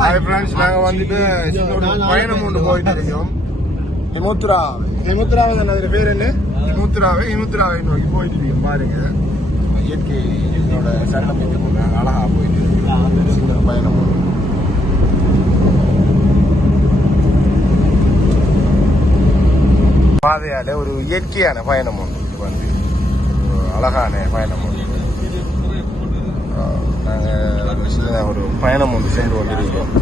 Hi friends நாங்க வந்துட்டு சின்ன பயணம் ஒன்று போயிட்டு இருக்கோம். ஹிமுத்ரா ஹிமுத்ராவை அதில் பேர் என்ன? ஹிமுத்ராவை ஹிமுத்ராவை நோக்கி போயிட்டு இருக்கோம் பாருங்க. இயற்கை என்னோட சரணம் போனாங்க அழகா போயிட்டு இருக்கோம் சின்ன பயணம். பாதையால ஒரு இயற்கையான பயணம் ஒன்று இது வந்து அழகான பயணம் ஒன்று. நாங்கள் சின்ன ஒரு பயணம் ஒன்று சென்று கொண்டிருக்கிறோம்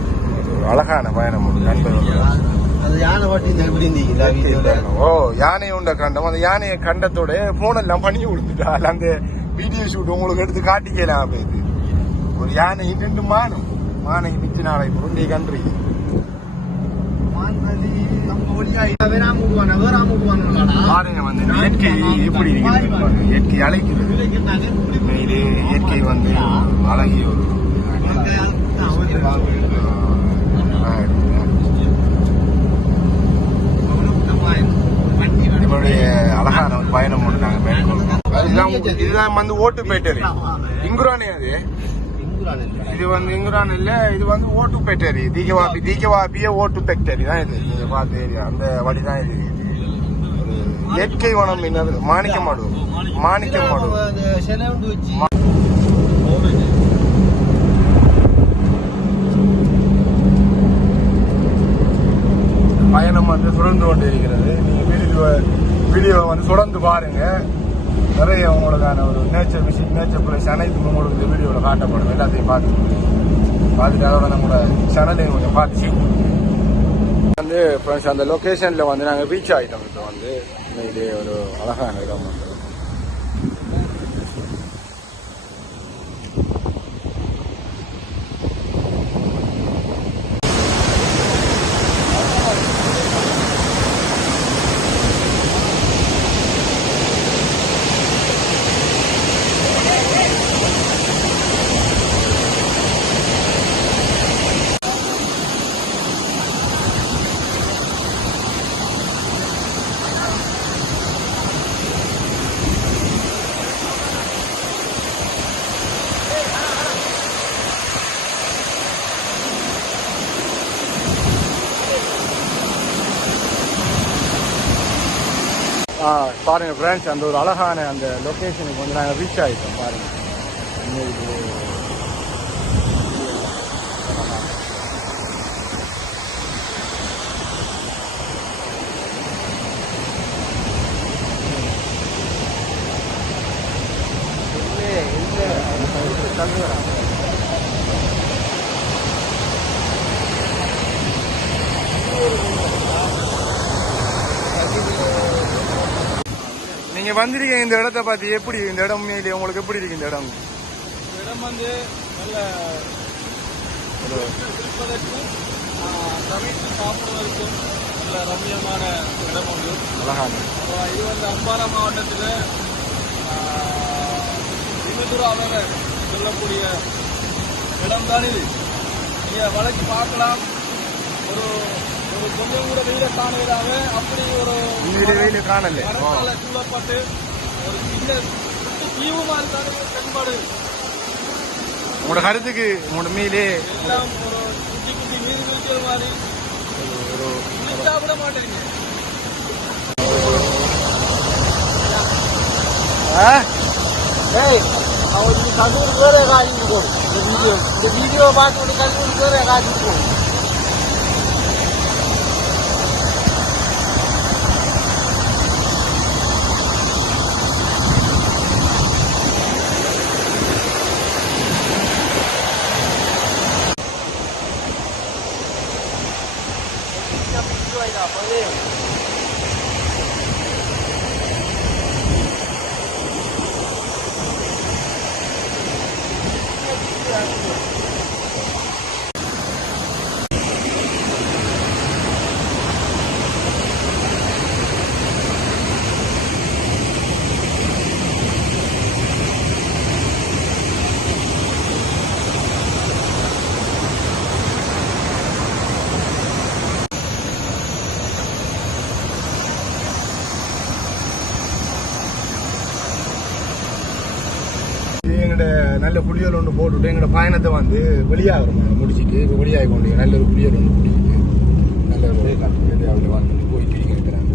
ஒரு அழகான பயணம் ஒன்று நண்பர்கள் ஓ யானை உண்ட கண்டம். அந்த யானையை கண்டத்தோட போன் எல்லாம் பண்ணி கொடுத்துட்டால் அந்த வீடியோ ஷூட் உங்களுக்கு எடுத்து காட்டிக்கலாம் இது. ஒரு யானை ரெண்டு மானம். மானை மிச்ச நாளை பொருண்டை கன்றி. பாருங்க வந்து இந்த இயற்கை எப்படி இருக்குது பாருங்க. இயற்கை அழைக்கிறது உண்மையிலே இயற்கை வந்து அழகிய ஒரு அழகான ஒரு பயணம் ஒன்று நாங்கள் இதுதான் வந்து ஓட்டு பேட்டரி. இங்குரானே அது. இது? வந்து இங்குரான் இல்ல இது வந்து ஓட்டு பேட்டரி தீகவாபி தீகவாபிய ஓட்டு பேட்டரி தான் இது. நீங்க பார்த்த ஏரியா அந்த வழி தான் இது. இயற்கை வனம் என்னது? மாணிக்கமாடு மாணிக்கமாடு பயணம் வந்து சுழந்து கொண்டு இருக்கிறது நீங்க வீடியோ வீடியோ வந்து சுழந்து பாருங்க. நிறைய உங்களுக்கான ஒரு நேச்சர் விஷயம் நேச்சர் பிளேஸ் அனைத்தும் உங்களுக்கு இந்த வீடியோவில் காட்டப்படும். எல்லாத்தையும் பார்த்து பார்த்துட்டு அதோட நம்மளோட சேனலையும் கொஞ்சம் பார்த்து வந்து ஃப்ரெண்ட்ஸ் அந்த லொக்கேஷனில் வந்து நாங்கள் ரீச் ஆகிட்டோம் இப்போ வந்து இது ஒரு அழகான இடம் வந்து ஆ, பாருங்க ஃப்ரெண்ட்ஸ் அந்த ஒரு அழகான அந்த லொக்கேஷனுக்கு வந்து நாங்கள் ரீச் ஆகிட்டோம் பாருங்க. தங்குறாங்க இது நீங்க வந்திருக்கீங்க இந்த இடத்த பார்த்து எப்படி இந்த இடம் உண்மையிலேயே உங்களுக்கு எப்படி இருக்கு இந்த இடம்? இடம் வந்து நல்ல இருப்பதற்கும் சமைத்து சாப்பிடுவதற்கும் நல்ல ரம்மியமான இடம் உண்டு. அழகான. இது வந்து அம்பாரா மாவட்டத்தில் விமதுராவில் சொல்லக்கூடிய இடம் தான் இது. நீங்கள் வழக்கு பார்க்கலாம். ஒரு கொஞ்சம் கூட வெயில காணுவதாக அப்படி ஒரு உண்மையிலே வெயில காணல ஓ. மரத்தால சூழப்பட்டு ஒரு சின்ன சிறு தீவு மாதிரி தானே தென்படு உங்களோட கருத்துக்கு உங்களோட உண்மையிலே எல்லாம் ஒரு குட்டி குட்டி நீர் வீழ்ச்சிய மாதிரி ஒரு நினைச்சா விட மாட்டேங்க ஆ? ஏய் அவருக்கு கல்லூரி பேர காட்டிட்டு போகும் இந்த வீடியோ இந்த வீடியோ பார்த்து கல்லூரி பேர காட்டிட்டு aí, não, pode ir. எங்கள்கிட்ட நல்ல புளியல் ஒன்று போட்டுவிட்டு எங்களோட பயணத்தை வந்து வெளியாகிறோம் முடிச்சுட்டு வெளியாகி கொண்டு நல்ல ஒரு புளியல் ஒன்று குடிச்சிட்டு நல்ல ஒரு வெளியாவில் வந்து போய் பிடிக்க இருக்கிறாங்க